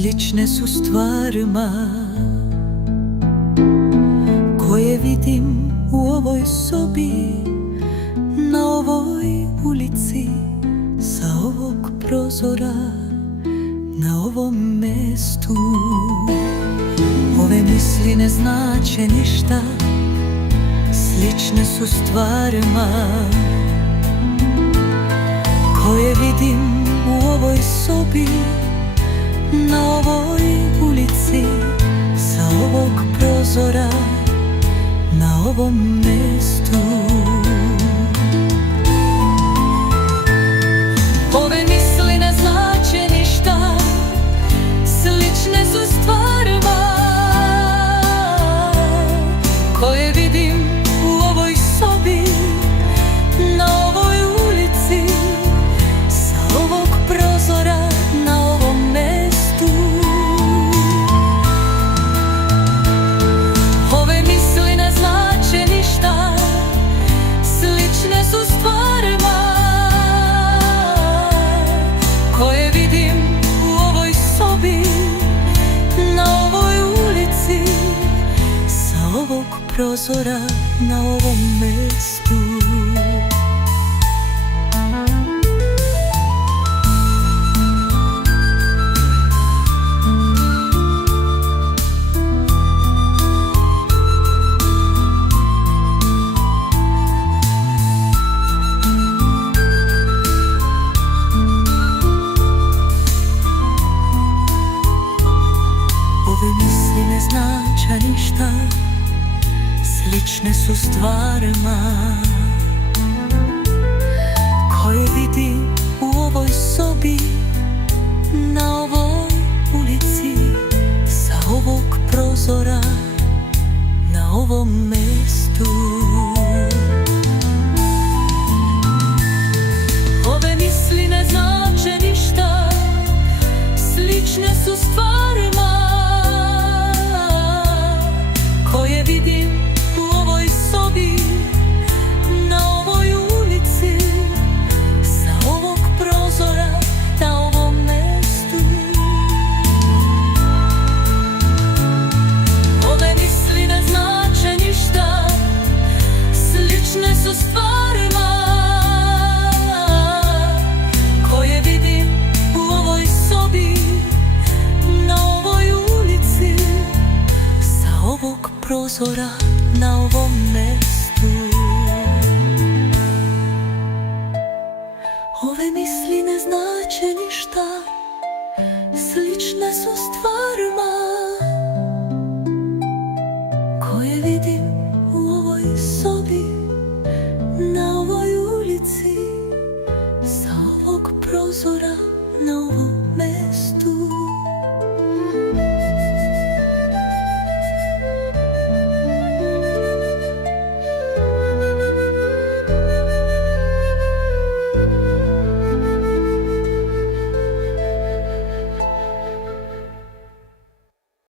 Slične su stvarima koje vidim u ovoj sobi, na ovoj ulici, sa ovog prozora, na ovom mestu. Ove misli ne znače ništa, slične su stvarima koje vidim u ovoj sobi, na ovoj ulici, sa ovog prozora, na ovom mestu. Ove misli ne znače ništa, slične su stvarima koje vidim u ovoj sobi, na ovoj ulici, sa ovog prozora, na ovom mestu. Ove misli ne znače ništa, slične su stvarima koje vidim u ovoj sobi, na ovoj ulici, sa ovog prozora, na ovom mestu. Ove misli ne znače ništa, slične su stvarima koje vidim u ovoj sobi, na ovoj ulici, sa ovog prozora, na ovom mestu. Ove misli ne znače ništa, slične su stvarima koje vidim u ovoj sobi, na ovoj ulici, sa ovog prozora, na ovom mestu. Ove misli ne znače ništa, slične su stvarima koje vidim u ovoj sobi, na ovoj ulici, sa ovog prozora, na ovom mestu. Ove misli ne znače ništa, slične su stvarima koje vidim